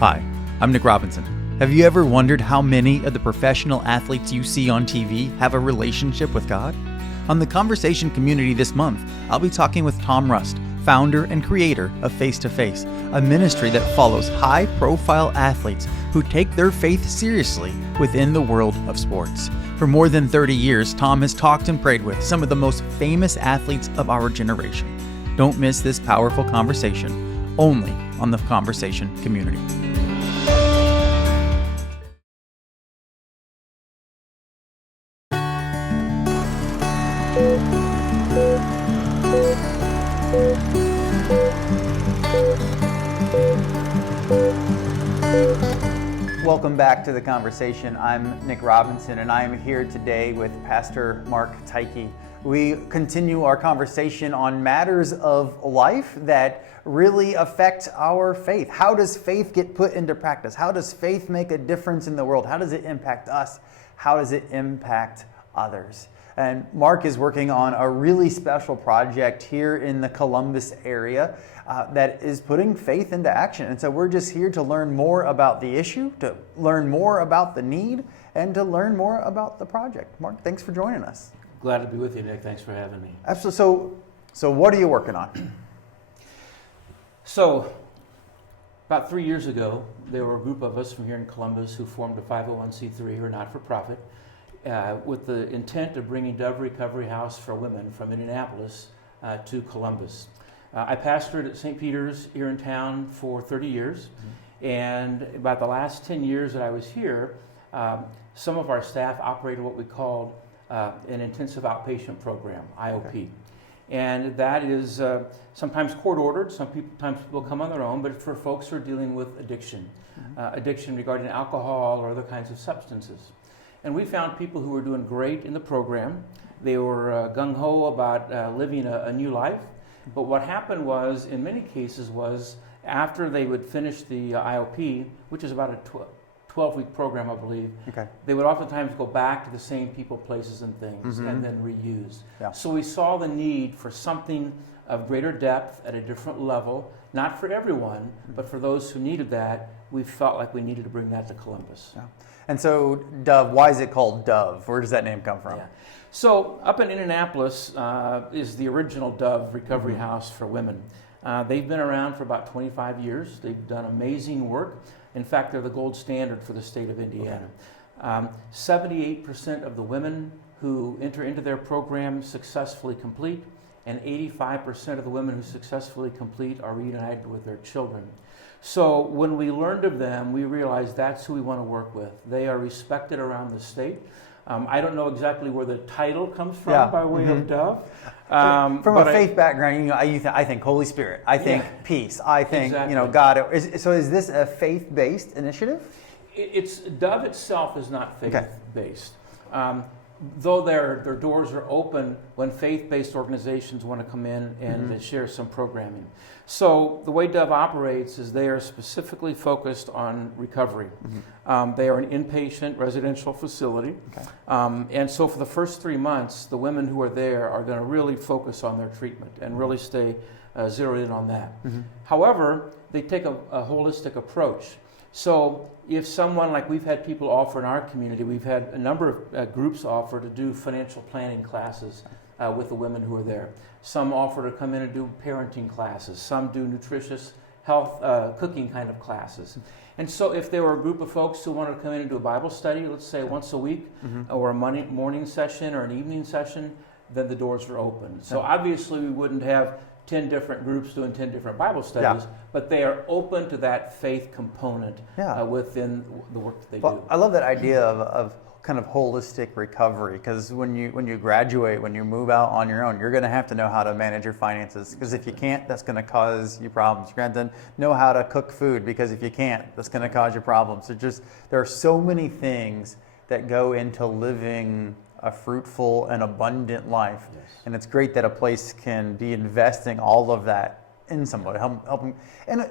Hi, I'm Nick Robinson. Have you ever wondered how many of the professional athletes you see on TV have a relationship with God? On the Conversation Community this month, I'll be talking with Tom Rust, founder and creator of Face to Face, a ministry that follows high-profile athletes who take their faith seriously within the world of sports. For more than 30 years, Tom has talked and prayed with some of the most famous athletes of our generation. Don't miss this powerful conversation, only on the Conversation Community. Welcome back to the conversation. I'm Nick Robinson, and I am here today with Pastor Mark Teike. We continue our conversation on matters of life that really affect our faith. How does faith get put into practice? How does faith make a difference in the world? How does it impact us? How does it impact others? And Mark is working on a really special project here in the Columbus area that is putting faith into action. And so we're just here to learn more about the issue, to learn more about the need, and to learn more about the project. Mark, thanks for joining us. Glad to be with you, Nick. Thanks for having me. Absolutely. So what are you working on? So, about 3 years ago, there were a group of us from here in Columbus who formed a 501c3 or not-for-profit with the intent of bringing Dove Recovery House for Women from Indianapolis to Columbus. I pastored at St. Peter's here in town for 30 years, and about the last 10 years that I was here, some of our staff operated what we called an intensive outpatient program, IOP. Okay. And that is sometimes court-ordered, sometimes people come on their own, but for folks who are dealing with addiction, addiction regarding alcohol or other kinds of substances. And we found people who were doing great in the program. They were gung-ho about living a new life. But what happened was, in many cases, was after they would finish the IOP, which is about a 12-week program, I believe, they would oftentimes go back to the same people, places, and things, and then reuse. Yeah. So we saw the need for something of greater depth at a different level, not for everyone, but for those who needed that. We felt like we needed to bring that to Columbus. Yeah. And so Dove, why is it called Dove? Where does that name come from? Yeah. So up in Indianapolis is the original Dove Recovery House for Women. They've been around for about 25 years. They've done amazing work. In fact, they're the gold standard for the state of Indiana. 78% of the women who enter into their program successfully complete, and 85% of the women who successfully complete are reunited with their children. So when we learned of them, we realized that's who we want to work with. They are respected around the state. I don't know exactly where the title comes from by way of Dove. From a faith background, I think Holy Spirit. I think peace. I think God. So is this a faith-based initiative? Dove itself is not faith-based. Though their doors are open when faith-based organizations want to come in and share some programming. So the way Dove operates is they are specifically focused on recovery. They are an inpatient residential facility. And so for the first 3 months, the women who are there are going to really focus on their treatment and really stay zeroed in on that. However, they take a holistic approach. So if someone, like we've had people offer in our community, we've had a number of groups offer to do financial planning classes with the women who are there. Some offer to come in and do parenting classes. Some do nutritious health cooking kind of classes. And so if there were a group of folks who wanted to come in and do a Bible study, let's say once a week, or a morning session or an evening session, then the doors are open. So obviously we wouldn't have 10 different groups doing 10 different Bible studies, but they are open to that faith component within the work that they do. I love that idea of kind of holistic recovery, because when you graduate, when you move out on your own, you're going to have to know how to manage your finances, because if you can't, that's going to cause you problems. You're going to know how to cook food, because if you can't, that's going to cause you problems. There are so many things that go into living a fruitful and abundant life. Yes. And it's great that a place can be investing all of that in somebody, helping. And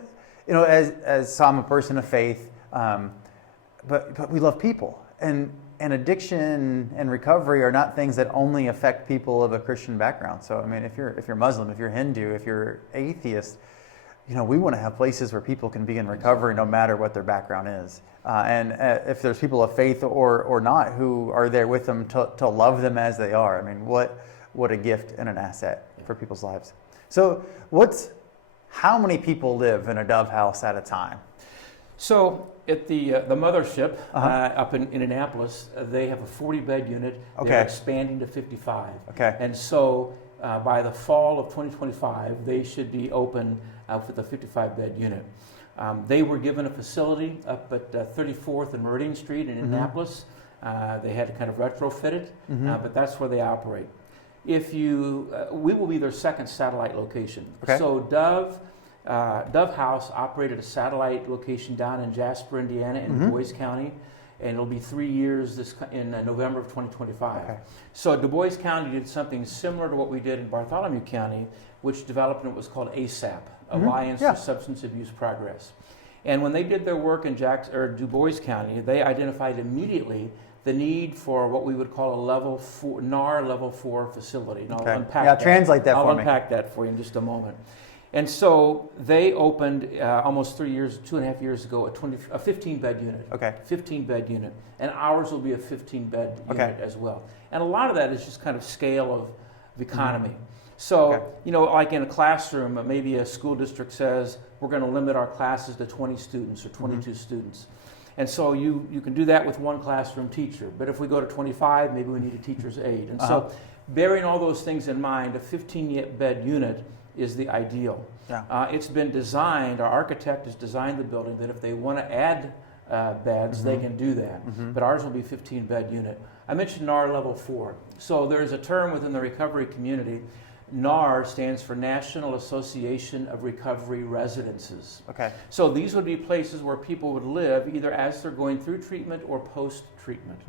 as I'm a person of faith, but we love people, and addiction and recovery are not things that only affect people of a Christian background. So I mean, if you're Muslim, if you're Hindu, if you're atheist, we want to have places where people can be in recovery no matter what their background is. And if there's people of faith or not who are there with them to love them as they are. I mean, what a gift and an asset for people's lives. So how many people live in a Dove house at a time? So at the mothership up in Indianapolis, they have a 40-bed unit. Okay. They're expanding to 55. Okay. And so by the fall of 2025, they should be open with a 55-bed unit. They were given a facility up at 34th and Meridian Street in Indianapolis. They had to kind of retrofit it, but that's where they operate. We will be their second satellite location. Okay. So Dove House operated a satellite location down in Jasper, Indiana, in Du Bois County, and it'll be 3 years in November of 2025. Okay. So Du Bois County did something similar to what we did in Bartholomew County, which developed what was called ASAP, Alliance for Substance Abuse Progress. And when they did their work in Du Bois County, they identified immediately the need for what we would call a NAR level 4 facility. And I'll unpack that. Translate that for me. I'll unpack that for you in just a moment. And so they opened almost 2.5 years ago, a 15-bed unit. Okay. 15-bed unit. And ours will be a 15-bed unit as well. And a lot of that is just kind of scale of economy. So, like in a classroom, maybe a school district says, we're going to limit our classes to 20 students or 22 students. And so you can do that with one classroom teacher. But if we go to 25, maybe we need a teacher's aide. And so bearing all those things in mind, a 15-bed unit is the ideal. Yeah. It's been designed, our architect has designed the building that if they want to add beds, they can do that. But ours will be 15-bed unit. I mentioned NAR level 4. So there's a term within the recovery community. NAR stands for National Association of Recovery Residences. Okay. So these would be places where people would live either as they're going through treatment or post-treatment.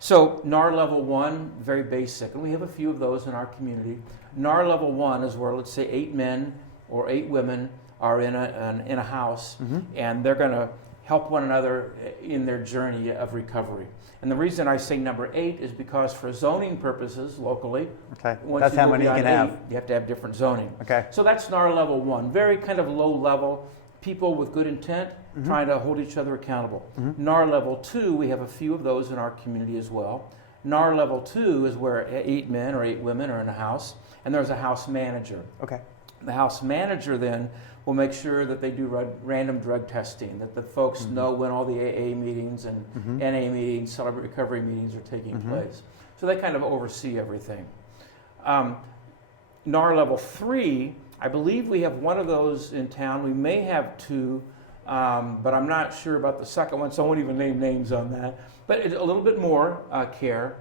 So NAR level 1, very basic, and we have a few of those in our community. NAR level 1 is where, let's say, 8 men or 8 women are in a house, and they're going to help one another in their journey of recovery. And the reason I say number 8 is because for zoning purposes locally, that's how many you can have. You have to have different zoning. Okay. So that's NAR level 1, very kind of low level, people with good intent trying to hold each other accountable. NAR level 2, we have a few of those in our community as well. NAR level 2 is where 8 men or 8 women are in a house, and there's a house manager. Okay. The house manager then will make sure that they do random drug testing, that the folks know when all the AA meetings and NA meetings, Celebrate Recovery meetings are taking place. So they kind of oversee everything. NAR level 3, I believe we have one of those in town. We may have 2, but I'm not sure about the second one, so I won't even name names on that. But it's a little bit more care.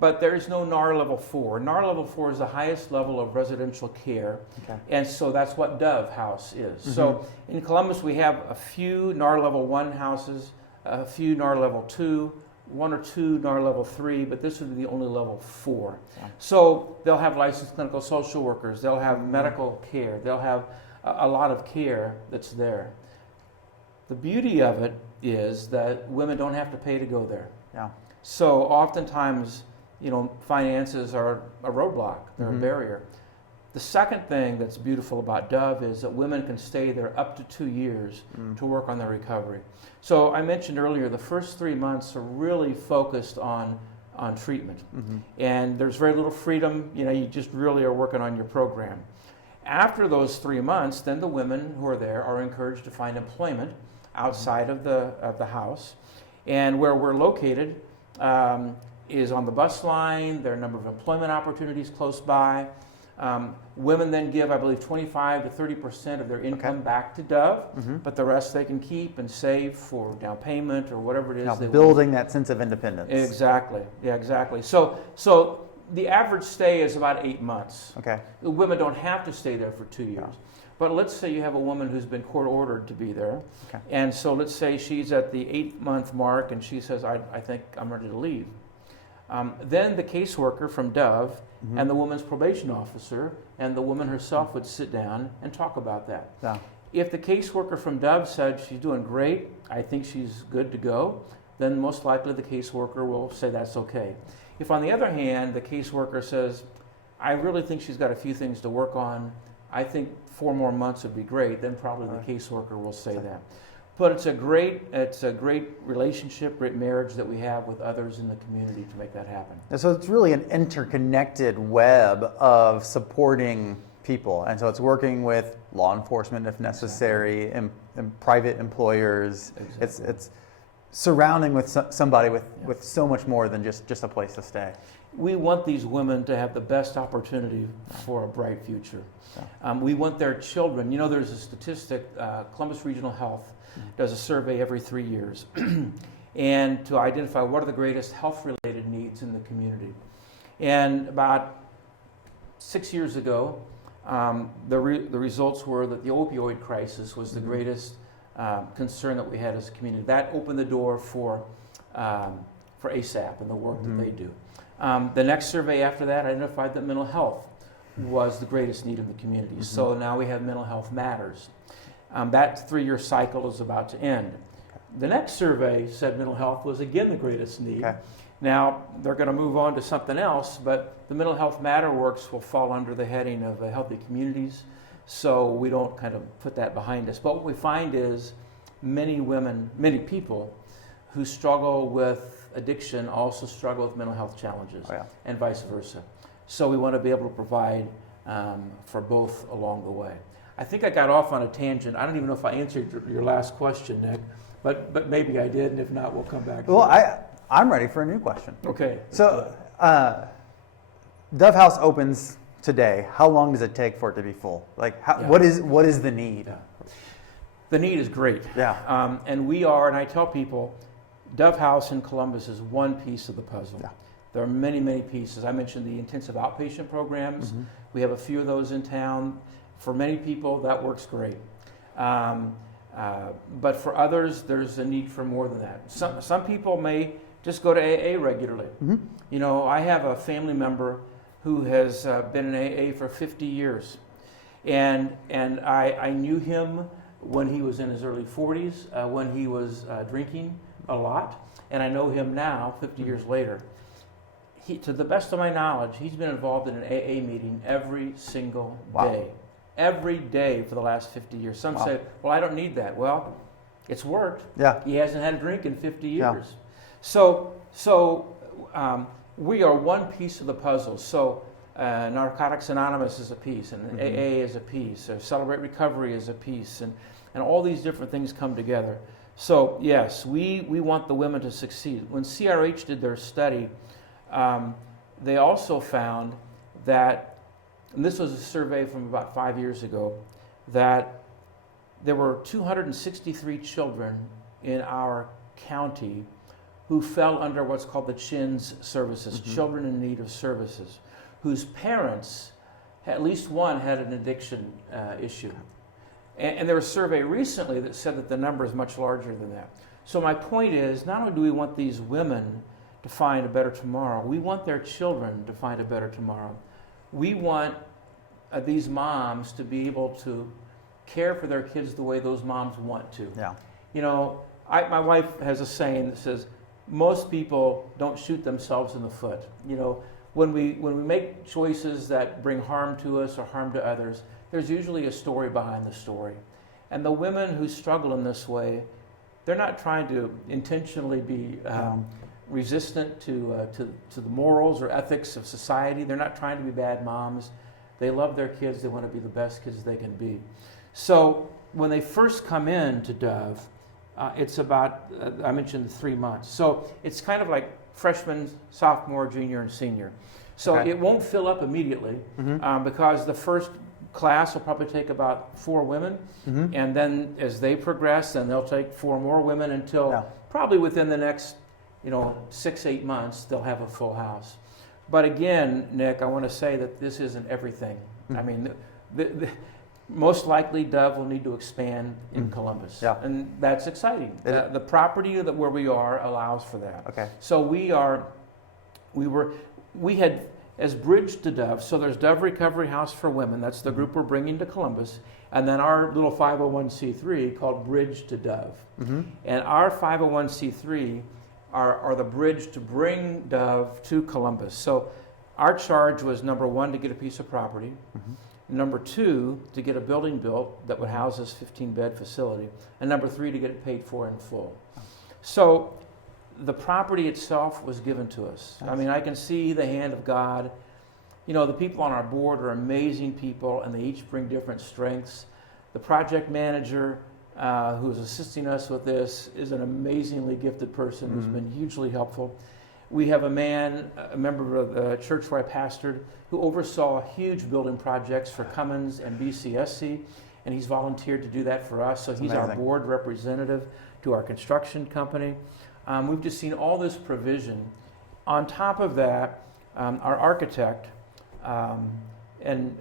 But there is no NAR level 4. NAR level 4 is the highest level of residential care. Okay. And so that's what Dove House is. So in Columbus, we have a few NAR level 1 houses, a few NAR level 2, 1 or 2 NAR level 3, but this would be the only level 4. Yeah. So they'll have licensed clinical social workers, they'll have medical care, they'll have a lot of care that's there. The beauty of it is that women don't have to pay to go there. Yeah. So oftentimes, finances are a roadblock, they're a barrier. The second thing that's beautiful about Dove is that women can stay there up to 2 years to work on their recovery. So I mentioned earlier, the first 3 months are really focused on treatment. And there's very little freedom, you just really are working on your program. After those 3 months, then the women who are there are encouraged to find employment outside of the house. And where we're located, is on the bus line. There are a number of employment opportunities close by. Women then give, I believe, 25 to 30% of their income back to Dove, but the rest they can keep and save for down payment or whatever it is. Building that sense of independence. Exactly. Yeah, exactly. So the average stay is about 8 months. Okay. The women don't have to stay there for 2 years. No. But let's say you have a woman who's been court ordered to be there. Okay. And so let's say she's at the 8-month mark and she says, I think I'm ready to leave. Then the caseworker from Dove and the woman's probation officer and the woman herself would sit down and talk about that. Yeah. If the caseworker from Dove said she's doing great, I think she's good to go, then most likely the caseworker will say that's okay. If on the other hand, the caseworker says, I really think she's got a few things to work on, I think 4 more months would be great. Then probably the caseworker will say that. But it's a great relationship, great marriage that we have with others in the community to make that happen. And so it's really an interconnected web of supporting people. And so it's working with law enforcement if necessary, and private employers. Exactly. It's surrounding with somebody with so much more than just a place to stay. We want these women to have the best opportunity for a bright future. We want their children. You know, there's a statistic, Columbus Regional Health does a survey every 3 years, and to identify what are the greatest health-related needs in the community. And about 6 years ago, the results were that the opioid crisis was the greatest concern that we had as a community. That opened the door for ASAP and the work that they do. The next survey after that identified that mental health was the greatest need in the community. So now we have Mental Health Matters. That 3-year cycle is about to end. The next survey said mental health was again the greatest need. Okay. Now they're going to move on to something else, but the Mental Health Matter works will fall under the heading of healthy communities, so we don't kind of put that behind us. But what we find is many people who struggle with addiction also struggle with mental health challenges, and vice versa. So we want to be able to provide for both along the way. I think I got off on a tangent. I don't even know if I answered your last question, Nick, but maybe I did, and if not, we'll come back to it. I'm ready for a new question. Okay. So Dove House opens today. How long does it take for it to be full? Like, what is the need? Yeah. The need is great. Yeah. And we are, and I tell people, Dove House in Columbus is one piece of the puzzle. Yeah. There are many, many pieces. I mentioned the intensive outpatient programs. We have a few of those in town. For many people, that works great. But for others, there's a need for more than that. Some people may just go to AA regularly. You know, I have a family member who has been in AA for 50 years. And I knew him when he was in his early 40s, when he was drinking a lot. And I know him now, 50 years later. To the best of my knowledge, he's been involved in an AA meeting every single day. Every day for the last 50 years. Some say, well, I don't need that. Well, it's worked. Yeah. He hasn't had a drink in 50 years. Yeah. So we are one piece of the puzzle. So Narcotics Anonymous is a piece, and AA is a piece, or Celebrate Recovery is a piece, and all these different things come together. So yes, we want the women to succeed. When CRH did their study, they also found that, and this was a survey from about 5 years ago, that there were 263 children in our county who fell under what's called the CHINS services, Children in Need of Services, whose parents, at least one, had an addiction issue. And there was a survey recently that said that the number is much larger than that. So my point is, not only do we want these women to find a better tomorrow, we want their children to find a better tomorrow. We want these moms to be able to care for their kids the way those moms want to. Yeah. You know, my wife has a saying that says, most people don't shoot themselves in the foot. You know, when we make choices that bring harm to us or harm to others, there's usually a story behind the story. And the women who struggle in this way, they're not trying to intentionally be resistant to the morals or ethics of society. They're not trying to be bad moms. They love their kids. They want to be the best kids they can be. So when they first come in to Dove, it's about, I mentioned 3 months. So it's kind of like freshman, sophomore, junior, and senior. So it won't fill up immediately because the first class will probably take about 4 women. And then as they progress, then they'll take 4 more women until probably within the next 6-8 months, they'll have a full house. But again, Nick, I want to say that this isn't everything. I mean, most likely Dove will need to expand in Columbus. And that's exciting. The property where we are allows for that. Okay. So we had, as bridge to Dove, so there's Dove Recovery House for Women, that's the group we're bringing to Columbus, and then our little 501c3 called Bridge to Dove. And our 501c3 are the bridge to bring Dove to Columbus. So our charge was, number one, to get a piece of property. Number 2, to get a building built that would house this 15-bed facility. And number 3, to get it paid for in full. So the property itself was given to us. Nice. I mean, I can see the hand of God. You know, the people on our board are amazing people, and they each bring different strengths. The project manager who is assisting us with this is an amazingly gifted person who's been hugely helpful. We have a member of the church where I pastored, who oversaw huge building projects for Cummins and BCSC, and he's volunteered to do that for us. So he's our board representative to our construction company. We've just seen all this provision. On top of that, our architect, and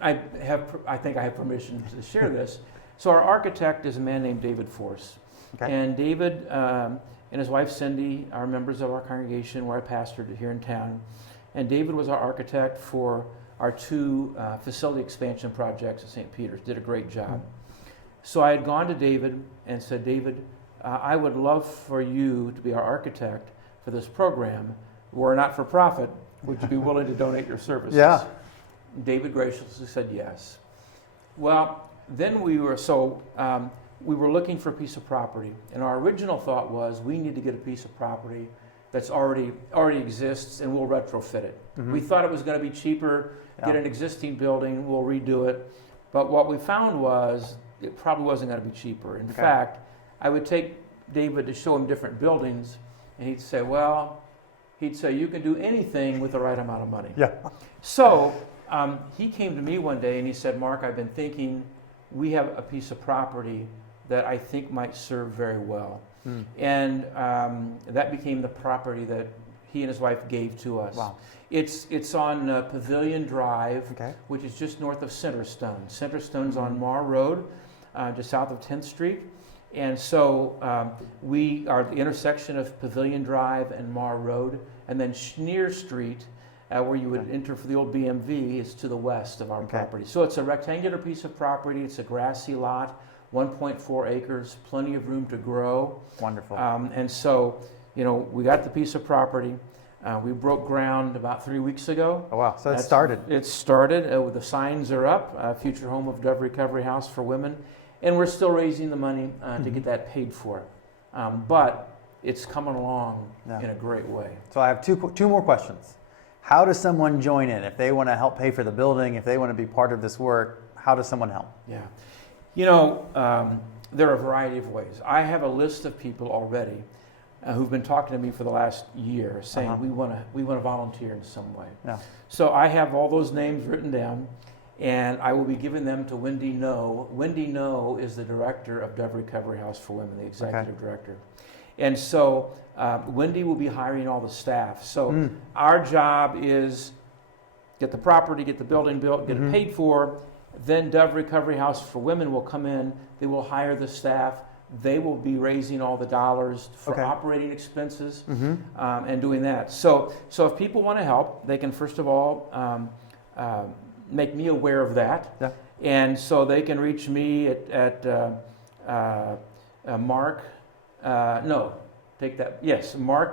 I think I have permission to share this. So our architect is a man named David Force. Okay. And David and his wife Cindy are members of our congregation where I pastored here in town. And David was our architect for our 2 facility expansion projects at St. Peter's. Did a great job. So I had gone to David and said, David, I would love for you to be our architect for this program. We're not for profit. Would you be willing to donate your services? Yeah. David graciously said yes. Well, then we were looking for a piece of property, and our original thought was we need to get a piece of property that's already exists, and we'll retrofit it. We thought it was going to be cheaper, get an existing building, we'll redo it. But what we found was it probably wasn't going to be cheaper. In fact, I would take David to show him different buildings, and he'd say, you can do anything with the right amount of money. Yeah. So he came to me one day and he said, Mark, I've been thinking we have a piece of property that I think might serve very well. And that became the property that he and his wife gave to us. Wow. It's on Pavilion Drive, Okay. which is just north of Centerstone. Centerstone's on Marr Road, just south of 10th Street. And so we are at the intersection of Pavilion Drive and Marr Road, and then Schneer Street, where you would enter for the old BMV, is to the west of our property. So it's a rectangular piece of property. It's a grassy lot, 1.4 acres, plenty of room to grow. Wonderful. And so, we got the piece of property. We broke ground about 3 weeks ago. Oh, wow. So it started. It started. The signs are up, future home of Dove Recovery House for Women. And we're still raising the money to get that paid for. But it's coming along in a great way. So I have two more questions. How does someone join in? If they want to help pay for the building, if they want to be part of this work, how does someone help? Yeah. There are a variety of ways. I have a list of people already who've been talking to me for the last year saying we want to volunteer in some way. Yeah. So I have all those names written down, and I will be giving them to Wendy No. Wendy No is the director of Dove Recovery House for Women, the executive director. And so Wendy will be hiring all the staff. So our job is get the property, get the building built, get it paid for. Then Dove Recovery House for Women will come in. They will hire the staff. They will be raising all the dollars for operating expenses and doing that. So if people want to help, they can first of all make me aware of that. Yeah. And so they can reach me at Mark. Mark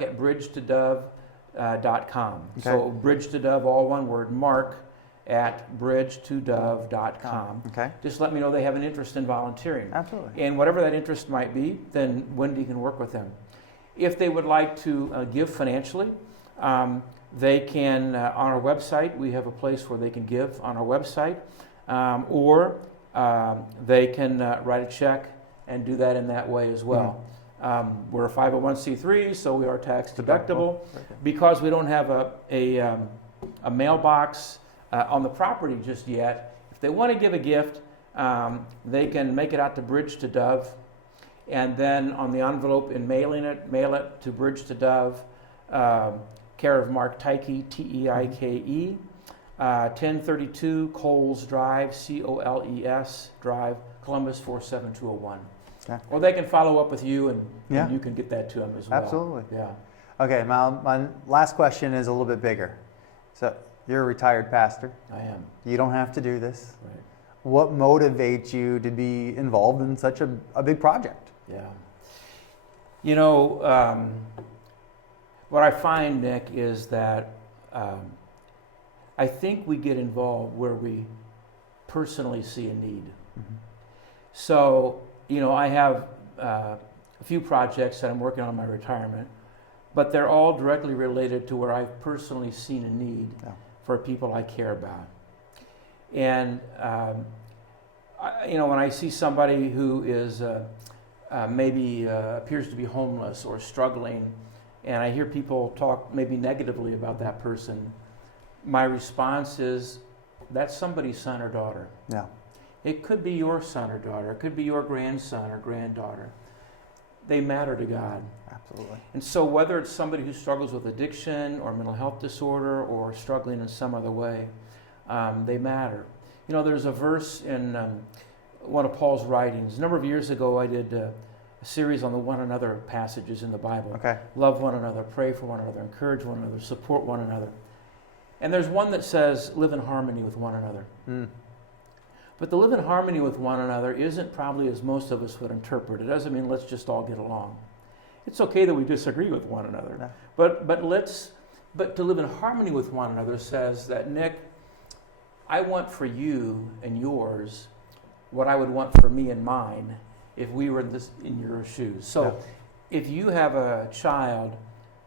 at bridgetodove.com. So bridge to dove, all one word, Mark at bridgetodove.com. Okay. Just let me know they have an interest in volunteering. Absolutely. And whatever that interest might be, then Wendy can work with them. If they would like to give financially, they can, on our website, we have a place where they can give on our website, or they can write a check and do that in that way as well. We're a 501c3, so we are tax deductible. Because we don't have a mailbox on the property just yet, if they want to give a gift, they can make it out to Bridge to Dove, and then on the envelope in mailing it, mail it to Bridge to Dove, care of Mark Teike, T-E-I-K-E, 1032 Coles Drive, C-O-L-E-S Drive, Columbus 47201. Okay. Or they can follow up with you, and you can get that to them as well. Absolutely. Yeah. Okay, my last question is a little bit bigger. So you're a retired pastor. I am. You don't have to do this. Right. What motivates you to be involved in such a big project? Yeah. What I find, Nick, is that I think we get involved where we personally see a need. So, I have a few projects that I'm working on in my retirement, but they're all directly related to where I've personally seen a need for people I care about. And, when I see somebody who is maybe appears to be homeless or struggling, and I hear people talk maybe negatively about that person, my response is, that's somebody's son or daughter. Yeah. It could be your son or daughter. It could be your grandson or granddaughter. They matter to God. Absolutely. And so whether it's somebody who struggles with addiction or mental health disorder or struggling in some other way, they matter. There's a verse in one of Paul's writings. A number of years ago, I did a series on the one another passages in the Bible. Okay. Love one another, pray for one another, encourage one another, support one another. And there's one that says, live in harmony with one another. But to live in harmony with one another isn't probably as most of us would interpret. It doesn't mean let's just all get along. It's okay that we disagree with one another. Yeah. But to live in harmony with one another says that, Nick, I want for you and yours what I would want for me and mine if we were in your shoes. So if you have a child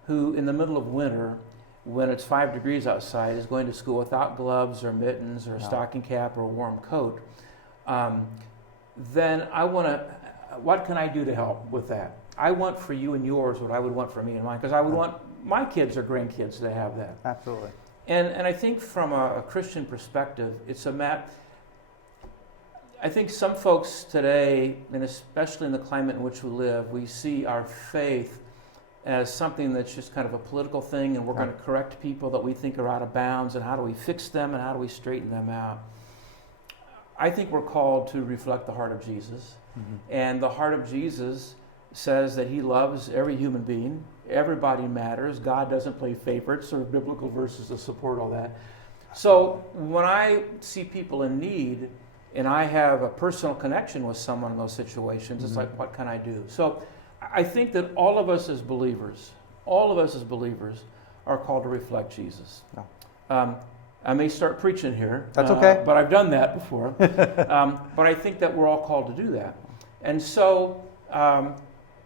who in the middle of winter, when it's 5 degrees outside, is going to school without gloves or mittens or a stocking cap or a warm coat, then what can I do to help with that? I want for you and yours what I would want for me and mine, because I would want my kids or grandkids to have that. Absolutely. And I think from a Christian perspective, it's I think some folks today, and especially in the climate in which we live, we see our faith as something that's just kind of a political thing, and we're going to correct people that we think are out of bounds, and how do we fix them, and how do we straighten them out. I think we're called to reflect the heart of Jesus. And the heart of Jesus says that he loves every human being. Everybody matters. God doesn't play favorites or biblical verses to support all that. So when I see people in need and I have a personal connection with someone in those situations, it's like, what can I do? So I think that all of us as believers are called to reflect Jesus. I may start preaching here. That's okay. But I've done that before. But I think that we're all called to do that. And so, and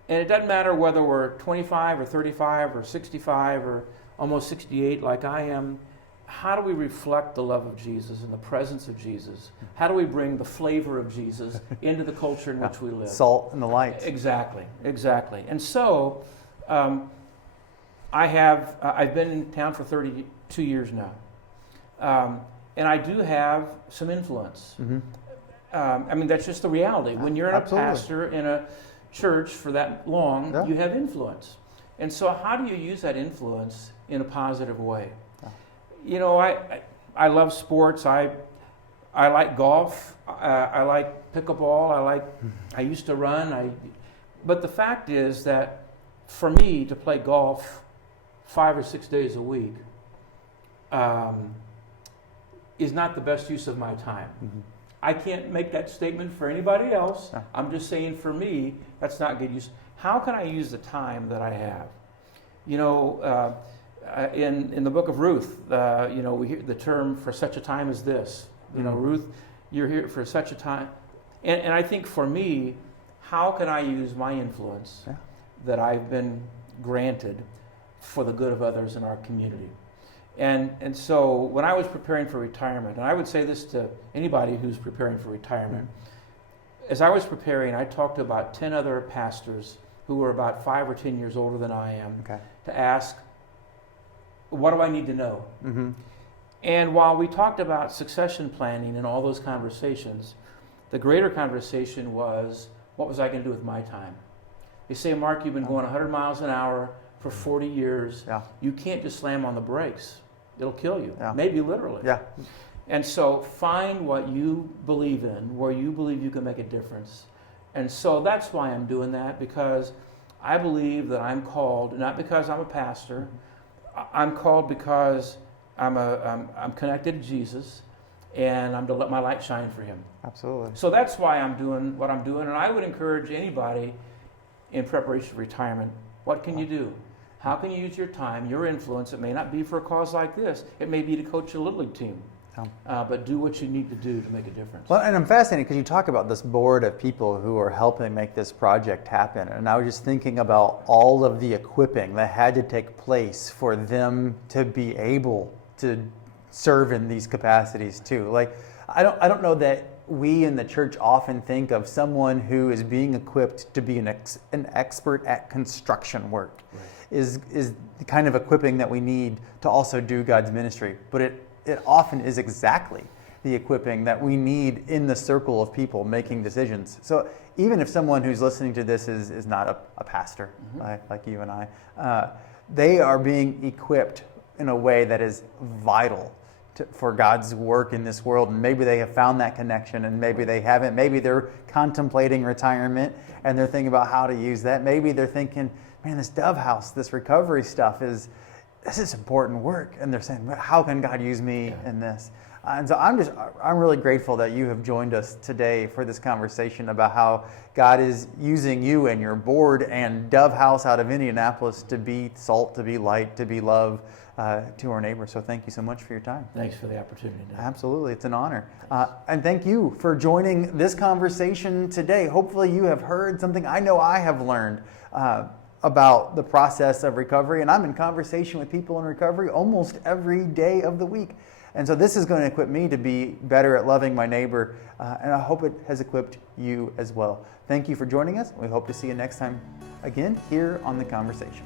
it doesn't matter whether we're 25 or 35 or 65 or almost 68 like I am. How do we reflect the love of Jesus and the presence of Jesus? How do we bring the flavor of Jesus into the culture in which we live? Salt and the light. Exactly. And so, I've been in town for 32 years now. And I do have some influence. That's just the reality. When you're a pastor in a church for that long, you have influence. And so how do you use that influence in a positive way? I love sports. I like golf. I like pickleball. I used to run. But the fact is that for me to play golf 5 or 6 days a week is not the best use of my time. I can't make that statement for anybody else. I'm just saying for me, that's not good use. How can I use the time that I have? In the book of Ruth, we hear the term "for such a time as this." Ruth, you're here for such a time. And I think for me, how can I use my influence that I've been granted for the good of others in our community? And so when I was preparing for retirement, and I would say this to anybody who's preparing for retirement, as I was preparing, I talked to about 10 other pastors who were about 5 or 10 years older than I am to ask, what do I need to know? And while we talked about succession planning and all those conversations, the greater conversation was, what was I going to do with my time? They say, Mark, you've been going 100 miles an hour for 40 years. You can't just slam on the brakes. It'll kill you, maybe literally. And so find what you believe in, where you believe you can make a difference. And so that's why I'm doing that, because I believe that I'm called, not because I'm a pastor, I'm called because I'm connected to Jesus, and I'm to let my light shine for him. Absolutely. So that's why I'm doing what I'm doing, and I would encourage anybody in preparation for retirement, what can you do? How can you use your time, your influence? It may not be for a cause like this. It may be to coach a Little League team. but do what you need to do to make a difference. Well, and I'm fascinated because you talk about this board of people who are helping make this project happen. And I was just thinking about all of the equipping that had to take place for them to be able to serve in these capacities too. Like, I don't know that we in the church often think of someone who is being equipped to be an expert at construction work. Right. is the kind of equipping that we need to also do God's ministry. But it often is exactly the equipping that we need in the circle of people making decisions. So even if someone who's listening to this is not a pastor, like you and I, they are being equipped in a way that is vital for God's work in this world. And maybe they have found that connection, and maybe they haven't. Maybe they're contemplating retirement and they're thinking about how to use that. Maybe they're thinking, man, this Dove House, this recovery stuff this is important work. And they're saying, how can God use me in this? And so I'm really grateful that you have joined us today for this conversation about how God is using you and your board and Dove House out of Indianapolis to be salt, to be light, to be love to our neighbors. So thank you so much for your time. Thanks for the opportunity. Absolutely, it's an honor. And thank you for joining this conversation today. Hopefully you have heard something I know I have learned about the process of recovery. And I'm in conversation with people in recovery almost every day of the week. And so this is going to equip me to be better at loving my neighbor, and I hope it has equipped you as well. Thank you for joining us. We hope to see you next time again here on The Conversation.